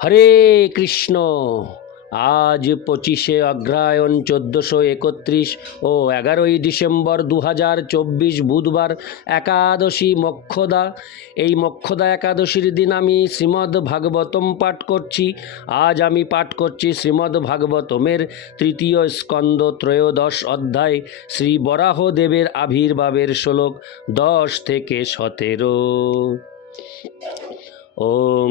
হরে কৃষ্ণ। আজ পঁচিশে অগ্রায়ণ চোদ্দোশো একত্রিশ ও এগারোই ডিসেম্বর দু হাজার চব্বিশ বুধবার একাদশী মক্ষদা। এই মক্ষদা একাদশীর দিন আমি শ্রীমদ্ ভাগবতম পাঠ করছি। আজ আমি পাঠ করছি শ্রীমদ্ ভাগবতমের তৃতীয় স্কন্দ ত্রয়োদশ অধ্যায় শ্রী বরাহদেবের আবির্ভাবের শ্লোক দশ থেকে সতেরো। ওং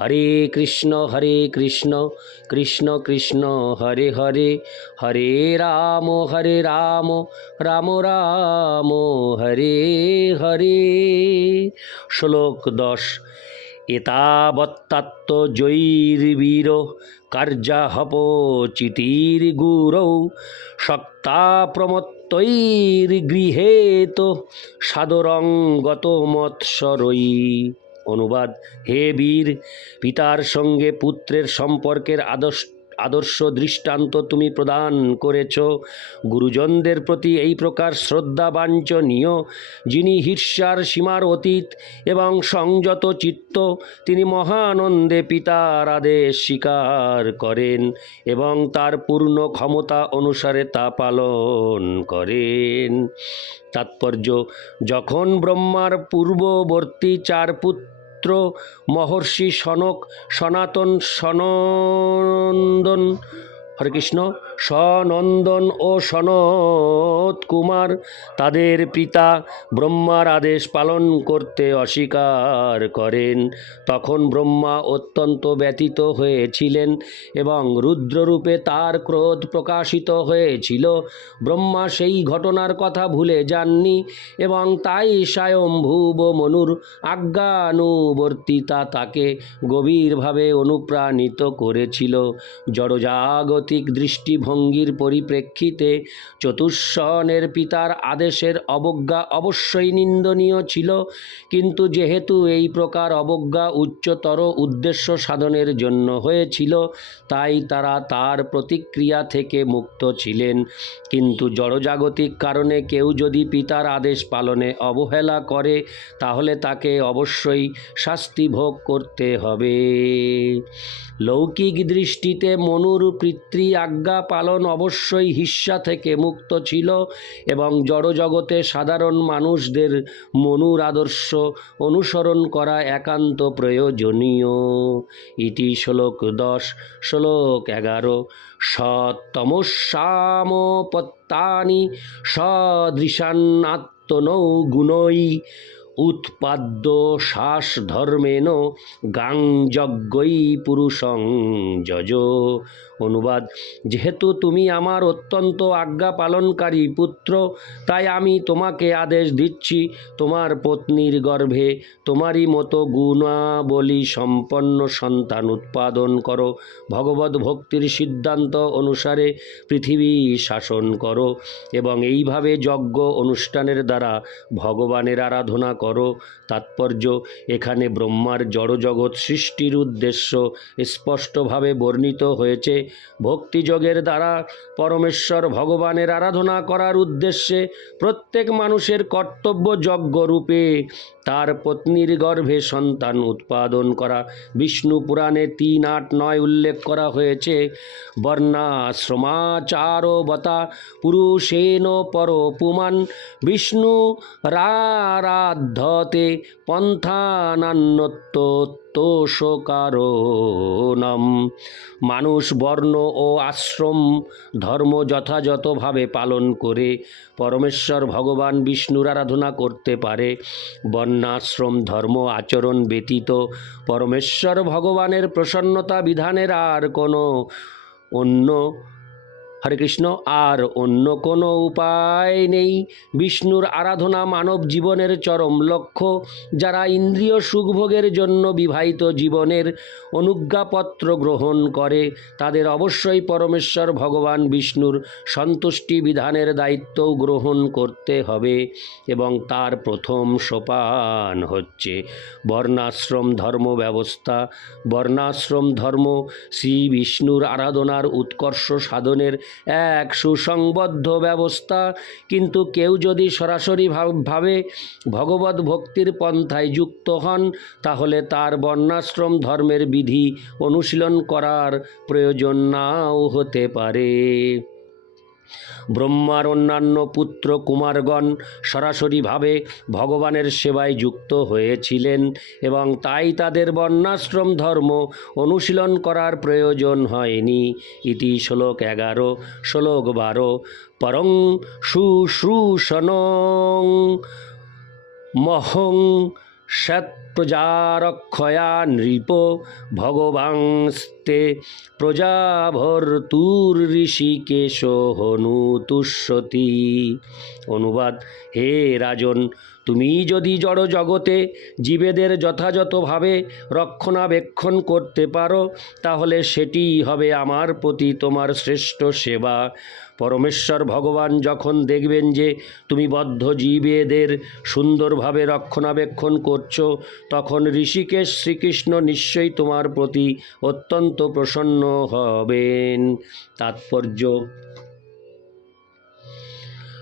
হরে কৃষ্ণ হরে কৃষ্ণ কৃষ্ণ কৃষ্ণ, হরে হরে হরে রাম হরে রাম রাম রাম, হরে হরে। শ্লোক দশ এতাবত্তাত্ম জৈর্বীর কার্যাহপ চিতির গুরৌ শক্তা প্রমত্তৈর্গৃহেত সাদরং গত মৎসরই অনুবাদ, হে বীর, পিতার সঙ্গে পুত্রের সম্পর্কের আদর্শ আদর্শ দৃষ্টান্ত তুমি প্রদান করেছ। গুরুজনদের প্রতি এই প্রকার শ্রদ্ধা বাঞ্ছনীয়। যিনি হির্ষার সীমার অতীত এবং সংযত চিত্ত, তিনি মহানন্দে পিতার আদেশ স্বীকার করেন এবং তার পূর্ণ ক্ষমতা অনুসারে তা পালন করেন। তাৎপর্য, যখন ব্রহ্মার পূর্ববর্তী চার পুত্র মহর্ষি সনক সনাতন সনন্দন হরে কৃষ্ণ সনন্দন ও সনত কুমার তাদের পিতা ব্রহ্মার আদেশ পালন করতে অস্বীকার করেন। তখন ব্রহ্মা অত্যন্ত ব্যতীত হয়েছিলেন এবং রুদ্ররূপে তার ক্রোধ প্রকাশিত হয়েছিল। ব্রহ্মা সেই ঘটনার কথা ভুলে যাননি এবং তাই স্বয়ম্ভুব মনুর আজ্ঞানুবর্তিতা তাকে গভীরভাবে অনুপ্রাণিত করেছিল। জড়জাগতিক দৃষ্টিভঙ্গির পরিপ্রেক্ষিতে চতুষ্সনের পিতার আদেশের অবজ্ঞা অবশ্যই নিন্দনীয় ছিল, কিন্তু যেহেতু এই প্রকার অবজ্ঞা উচ্চতর উদ্দেশ্য সাধনের জন্য হয়েছিল, তাই তারা তার প্রতিক্রিয়া থেকে মুক্ত ছিলেন। কিন্তু জড়জাগতিক কারণে কেউ যদি পিতার আদেশ পালনে অবহেলা করে, তাহলে তাকে অবশ্যই শাস্তি ভোগ করতে হবে। লৌকিক দৃষ্টিতে মনুর পিতৃ আজ্ঞা পালন অবশ্যই হিস্যা থেকে মুক্ত ছিল এবং জড়জগতে সাধারণ মানুষদের মনুর আদর্শ অনুসরণ করা একান্ত প্রয়োজনীয়। ইতি শ্লোক দশ, শ্লোক এগারো। সতমস্যামপত্তানি সদৃশান্নাত্মনৌ গুণৈ উৎপাদ্য শ্বাস ধর্মেন গাং যজ্ঞই পুরুষং যজ। অনুবাদ, যেহেতু তুমি আমার অত্যন্ত আজ্ঞা পালনকারী পুত্র, তাই আমি তোমাকে আদেশ দিচ্ছি, তোমার পত্নীর গর্ভে তোমারই মতো গুণাবলী সম্পন্ন সন্তান উৎপাদন করো। ভগবত ভক্তির সিদ্ধান্ত অনুসারে পৃথিবী শাসন করো এবং এইভাবে যজ্ঞ অনুষ্ঠানের দ্বারা ভগবানের আরাধনা করো। তাৎপর্য, এখানে ব্রহ্মার জড়জগৎ সৃষ্টির উদ্দেশ্য স্পষ্টভাবে বর্ণিত হয়েছে। ভক্তিযোগের দ্বারা পরমেশ্বর ভগবানের আরাধনা করার উদ্দেশ্যে প্রত্যেক মানুষের কর্তব্য যজ্ঞ রূপে তার পত্নীর গর্ভে সন্তান উৎপাদন করা। বিষ্ণু পুরাণে তিন আট নয় উল্লেখ করা হয়েছে বর্ণাশ্রমাচারবতা পুরুষেন পর পুমান বিষ্ণু রারাধ্যতে পন্থানান্যত্ব তোষকারণম মানুষ বর্ণ ও আশ্রম ধর্ম যথাযথভাবে পালন করে পরমেশ্বর ভগবান বিষ্ণুর আরাধনা করতে পারে। বর্ণাশ্রম, ধর্ম, আচরণ ব্যতীত পরমেশ্বর ভগবানের প্রসন্নতা বিধানের আর কোনো অন্য হরে কৃষ্ণ, আর অন্য কোনো উপায় নেই। বিষ্ণুর আরাধনা মানব জীবনের চরম লক্ষ্য, যারা ইন্দ্রিয় সুখভোগের জন্য বিবাহিত জীবনের অনুজ্ঞাপত্র গ্রহণ করে, তাদের অবশ্যই পরমেশ্বর ভগবান বিষ্ণুর সন্তুষ্টি বিধানের দায়িত্বও গ্রহণ করতে হবে এবং তার প্রথম সোপান হচ্ছে বর্ণাশ্রম ধর্ম ব্যবস্থা। বর্ণাশ্রম ধর্ম শ্রী বিষ্ণুর আরাধনার উৎকর্ষ সাধনের এক সুসংবদ্ধ ব্যবস্থা। কিন্তু কেউ যদি সরাসরি ভাব- ভগবত ভক্তির পন্থায় যুক্ত হন, তাহলে তার বর্ণাশ্রম ধর্মের বিধি অনুশীলন করার প্রয়োজন নাও হতে পারে। ব্রহ্মার অন্যান্য পুত্র কুমারগণ সরাসরিভাবে ভগবানের সেবায় যুক্ত হয়েছিলেন এবং তাই তাদের বর্ণাশ্রম ধর্ম অনুশীলন করার প্রয়োজন হয়নি। ইতি শ্লোক এগারো, শ্লোক বারো, পরং শুশ্রূষণ মহং সৎপ্রজারক্ষয়া নৃপ ভগবাংস্তে প্রজাভর্তুর ঋষিকেশ হনুতুষ্যতি অনুবাদ, হে রাজন, তুমি যদি জড় জগতে জীবেদের যথাযথভাবে রক্ষণাবেক্ষণ করতে পারো, তাহলে সেটিই হবে আমার প্রতি তোমার শ্রেষ্ঠ সেবা। পরমেশ্বর ভগবান যখন দেখবেন যে তুমি বদ্ধ জীবেদের সুন্দরভাবে রক্ষণাবেক্ষণ করছ তখন ঋষিকেশ শ্রীকৃষ্ণ নিশ্চয়ই তোমার প্রতি অত্যন্ত প্রসন্ন হবেন। তাৎপর্য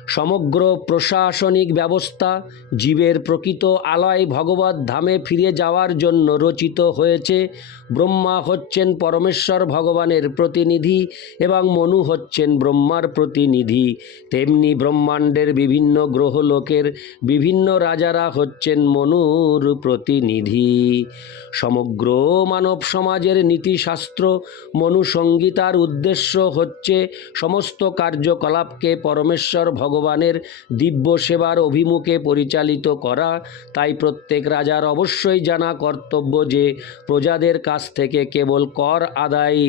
সমগ্র প্রশাসনিক ব্যবস্থা জীবের প্রকৃত আলয় ভগবত ধামে ফিরে যাওয়ার জন্য রচিত হয়েছে। ব্রহ্মা হচ্ছেন পরমেশ্বর ভগবানের প্রতিনিধি এবং মনু হচ্ছেন ব্রহ্মার প্রতিনিধি। তেমনি ব্রহ্মাণ্ডের বিভিন্ন গ্রহলোকের বিভিন্ন রাজারা হচ্ছেন মনুর প্রতিনিধি। সমগ্র মানব সমাজের নীতিশাস্ত্র মনুসংগীতার উদ্দেশ্য হচ্ছে সমস্ত কার্যকলাপকে পরমেশ্বর ভগবানের দিব্য সেবার অভিমুখে পরিচালিত করা, তাই প্রত্যেক রাজার অবশ্যই জানা কর্তব্য যে প্রজাদের কাছ থেকে কেবল কর আদায়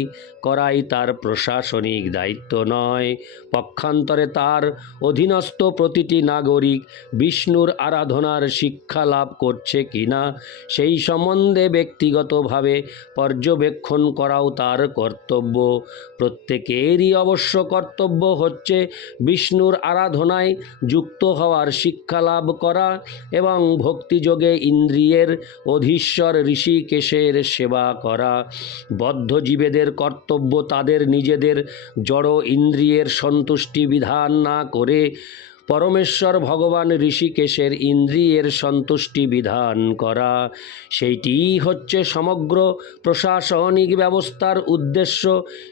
করাই তার প্রশাসনিক দায়িত্ব নয়। পক্ষান্তরে তার অধীনস্থ প্রতিটি নাগরিক বিষ্ণুর আরাধনার শিক্ষা লাভ করছে কিনা, সেই সম্বন্ধে ব্যক্তিগতভাবে পর্যবেক্ষণ করাও তার কর্তব্য। প্রত্যেকেরই অবশ্য কর্তব্য হচ্ছে বিষ্ণুর আরাধনায় যুক্ত হওয়ার শিক্ষা লাভ করা এবং ভক্তিযোগে ইন্দ্রিয়ের অধীশ্বর ঋষিকেশের সেবা করা। বদ্ধ জীবেদের কর্তব্য তাদের নিজেদের জড় ইন্দ্রিয়ের সন্তুষ্টি বিধান না করে পরমেশ্বর ভগবান ঋষিকেশের ইন্দ্রিয়ের সন্তুষ্টি বিধান করা। সেইটিই হচ্ছে সমগ্র প্রশাসনিক ব্যবস্থার উদ্দেশ্য।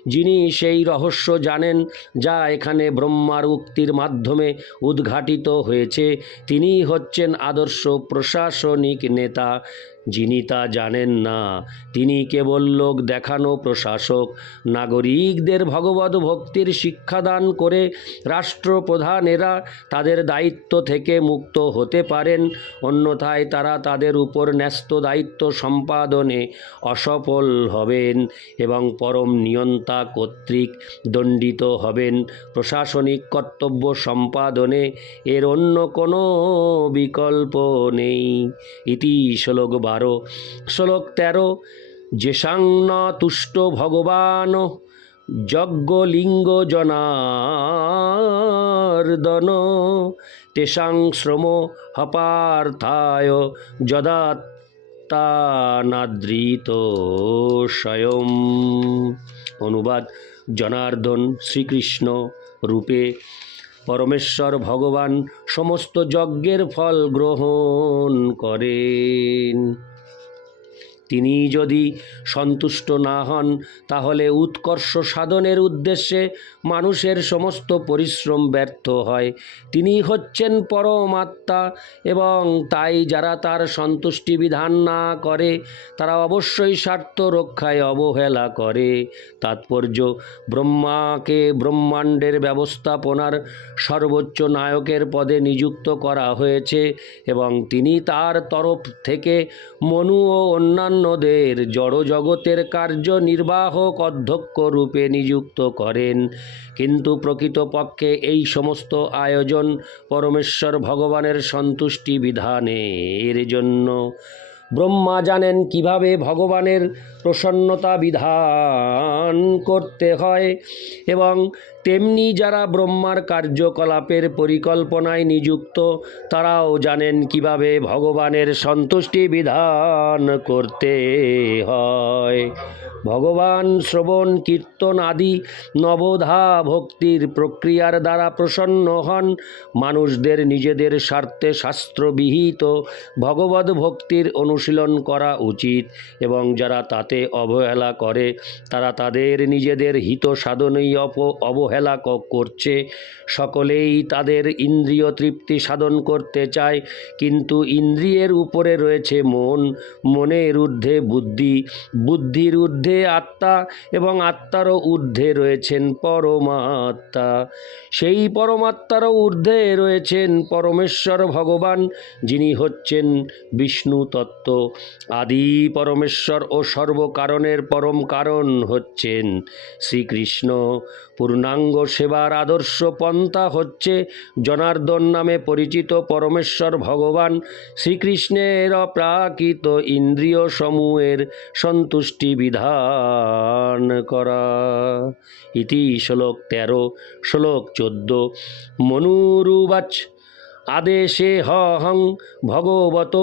যিনি সেই রহস্য জানেন যা এখানে ব্রহ্মার উক্তির মাধ্যমে উদ্ঘাটিত হয়েছে। তিনিই হচ্ছেন আদর্শ প্রশাসনিক নেতা। যিনি তা জানেন না, তিনি কেবল লোক দেখানো প্রশাসক। নাগরিকদের ভগবত ভক্তির শিক্ষাদান করে রাষ্ট্রপ্রধানেরা তাদের দায়িত্ব থেকে মুক্ত হতে পারেন, অন্যথায় তারা তাদের উপর ন্যস্ত দায়িত্ব সম্পাদনে অসফল হবেন এবং পরম নিয়ন্তা কর্তৃক দণ্ডিত হবেন। প্রশাসনিক কর্তব্য সম্পাদনে এর অন্য কোনো বিকল্প নেই। ইতি শ্লোক বারো। শ্লোক তেরো যেসাং ন তুষ্ট ভগবান যজ্ঞলিঙ্গ জনার্দন, তেষাং শ্রম হপার্থায় যদাত্তানাদৃত স্বয়ং। অনুবাদ, জনার্দন শ্রীকৃষ্ণ রূপে পরমেশ্বর ভগবান সমস্ত যজ্ঞের ফল গ্রহণ করেন। তিনি যদি সন্তুষ্ট না হন, তাহলে উৎকর্ষ সাধনের উদ্দেশ্যে মানুষের সমস্ত পরিশ্রম ব্যর্থ হয়। তিনি হচ্ছেন পরমাত্মা এবং তাই যারা তার সন্তুষ্টি বিধান না করে, তারা অবশ্যই স্বার্থ রক্ষায় অবহেলা করে। তাৎপর্য, ব্রহ্মাকে ব্রহ্মাণ্ডের ব্যবস্থাপনার সর্বোচ্চ নায়কের পদে নিযুক্ত করা হয়েছে এবং তিনি তার তরফ থেকে মনু ও অন্যান্য অন্যান্যদের জড় জগতের কার্য নির্বাহক অধ্যক্ষ রূপে নিযুক্ত করেন। কিন্তু প্রকৃতপক্ষে এই সমস্ত আয়োজন পরমেশ্বর ভগবানের সন্তুষ্টি বিধানের জন্য ব্রহ্মা জানেন কীভাবে ভগবানের প্রসন্নতা বিধান করতে হয় এবং তেমনি যারা ব্রহ্মার কার্যকলাপের পরিকল্পনায় নিযুক্ত, তারাও জানেন কীভাবে ভগবানের সন্তুষ্টি বিধান করতে হয়। ভগবান শ্রবণ, কীর্তন আদি নবধা ভক্তির প্রক্রিয়ার দ্বারা প্রসন্ন হন। মানুষদের নিজেদের স্বার্থে শাস্ত্রবিহিত ভগবত ভক্তির অনুশীলন করা উচিত এবং যারা তাতে অবহেলা করে, তারা তাদের নিজেদের হিত সাধনেই অপ অবহেলা ক- করছে। সকলেই তাদের ইন্দ্রিয় তৃপ্তি সাধন করতে চায়, কিন্তু ইন্দ্রিয়ের উপরে রয়েছে মন। মনের ঊর্ধ্বে বুদ্ধি। বুদ্ধির ঊর্ধ্বে আত্মা এবং আত্মারও ঊর্ধ্বে রয়েছেন পরমাত্মা। সেই পরমাত্মারও ঊর্ধ্বে রয়েছেন পরমেশ্বর ভগবান, যিনি হচ্ছেন বিষ্ণু তত্ত্ব। আদি পরমেশ্বর ও সর্বকারণের পরম কারণ হচ্ছেন শ্রীকৃষ্ণ। পূর্ণাঙ্গ সেবার আদর্শ পন্থা হচ্ছে জনার্দন নামে পরিচিত পরমেশ্বর ভগবান শ্রীকৃষ্ণের অপ্রাকৃত ইন্দ্রিয় সমূহের সন্তুষ্টি বিধান করা। ইতি শ্লোক তেরো, শ্লোক চোদ্দ। মনুরুবাচ আদেশে হং ভগবত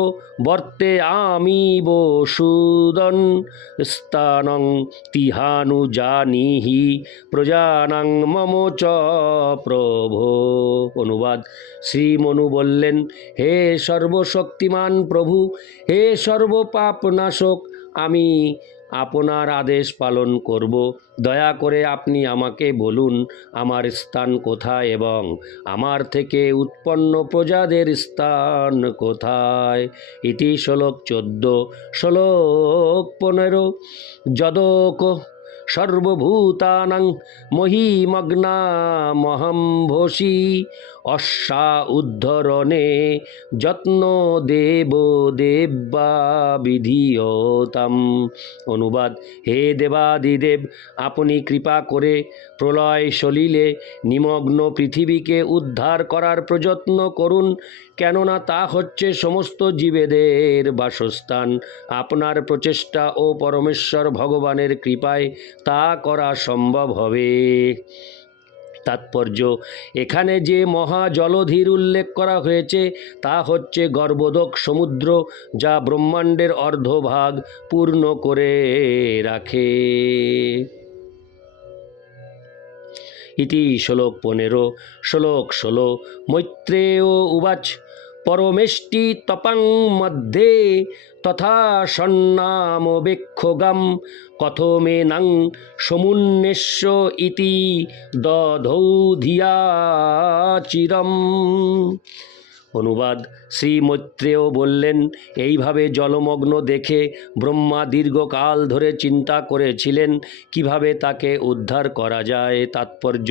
বর্তে আমি বসুদন। স্থানং তিহানু জানিহি প্রজানাং মম চ প্রভো। অনুবাদ। শ্রীমনু বললেন, হে সর্বশক্তিমান প্রভু, হে সর্বপাপনাশক, আমি আপনার আদেশ পালন করব। দয়া করে আপনি আমাকে বলুন, আমার স্থান কোথায় এবং আমার থেকে উৎপন্ন প্রজাদের স্থান কোথায়? ইতি শ্লোক চোদ্দ। শ্লোক পনেরো। যদক সর্বভূতানাং মহিমগ্না মহম্ভসি অশ্বা উদ্ধরণে যত্ন দেব দেবা বিধিয়তাম। অনুবাদ, হে দেবাদিদেব, আপনি কৃপা করে প্রলয় সলিলে নিমগ্ন পৃথিবীকে উদ্ধার করার প্রযত্ন করুন, কেননা তা হচ্ছে সমস্ত জীবেদের বাসস্থান। আপনার প্রচেষ্টা ও পরমেশ্বর ভগবানের কৃপায় তা করা সম্ভব হবে। তাৎপর্য। এখানে যে মহা জলধির উল্লেখ করা হয়েছে, তা হচ্ছে গর্বোদক সমুদ্র, যা ব্রহ্মাণ্ডের অর্ধভাগ পূর্ণ করে রাখে। ইতি শ্লোক পনেরো। শ্লোক ষোলো, মৈত্রেয় উবাচ। পরমেষ্টি তপাং মধ্যে তথা সন্নামবেক্ষগাম কথমেনাং সমুন্নেশ্য ইতি দধৌ ধিয়া চিরম। অনুবাদ শ্রী মৈত্রেয় বললেন, এইভাবে জলমগ্ন দেখে ব্রহ্মা দীর্ঘকাল ধরে চিন্তা করেছিলেন, কীভাবে তাকে উদ্ধার করা যায়? তাৎপর্য,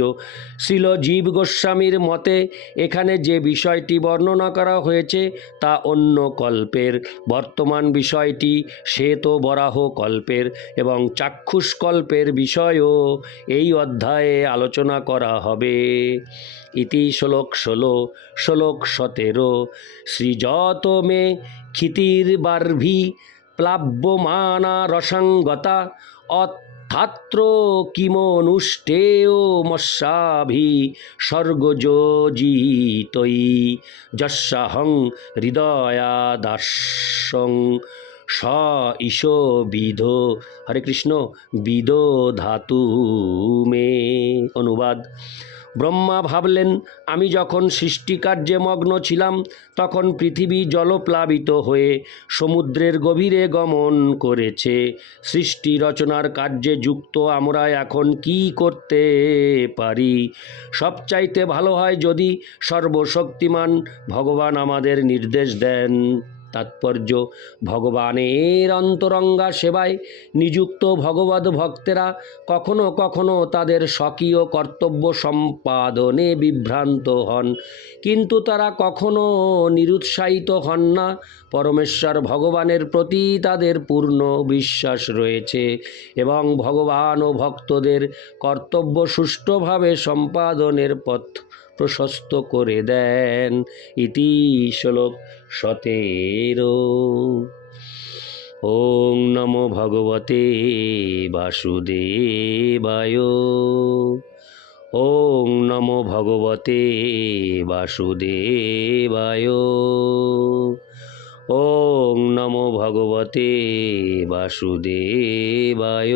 শ্রীল জীব গোস্বামীর মতে, এখানে যে বিষয়টি বর্ণনা করা হয়েছে, তা অন্য কল্পের। বর্তমান বিষয়টি শ্বেত বরাহ কল্পের এবং চাক্ষুষ কল্পের বিষয়ও এই অধ্যায়ে আলোচনা করা হবে। ইতি শ্লোক ষোলো, শ্লোক সতেরো। শ্রীযত মে ক্ষিতির্বার্ভি প্লাব্যমানা রসঙ্গতা অথাত্র কিমনুষ্ঠেয় মৎসাভি স্বর্গযোজিতৈ যস্যাহং হৃদয়াদাসং স ঈশ বিধ হরে কৃষ্ণ বিদ ধাতু মে অনুবাদ ব্রহ্মা ভাবলেন, আমি যখন সৃষ্টিকার্যে মগ্ন ছিলাম, তখন পৃথিবী জলপ্লাবিত হয়ে সমুদ্রের গভীরে গমন করেছে। সৃষ্টি রচনার কার্যে যুক্ত, আমরা এখন কি করতে পারি? সবচাইতে ভালো হয় যদি সর্বশক্তিমান ভগবান আমাদের নির্দেশ দেন। তাৎপর্য। ভগবানের অন্তরঙ্গা সেবায় নিযুক্ত ভগবত ভক্তেরা কখনো কখনো তাদের স্বকীয় কর্তব্য সম্পাদনে বিভ্রান্ত হন। কিন্তু তারা কখনো নিরুৎসাহিত হন না। পরমেশ্বর ভগবানের প্রতি তাদের পূর্ণ বিশ্বাস রয়েছে এবং ভগবান ও ভক্তদের কর্তব্য সুষ্ঠুভাবে সম্পাদনের পথ প্রশস্ত করে দেন। ইতি শ্লোক সতেরো। ওং নমো ভগবতে বাসুদেবায়। ওং নমো ভগবতে বাসুদেবায়। ওং নমো ভগবতে বাসুদেবায়।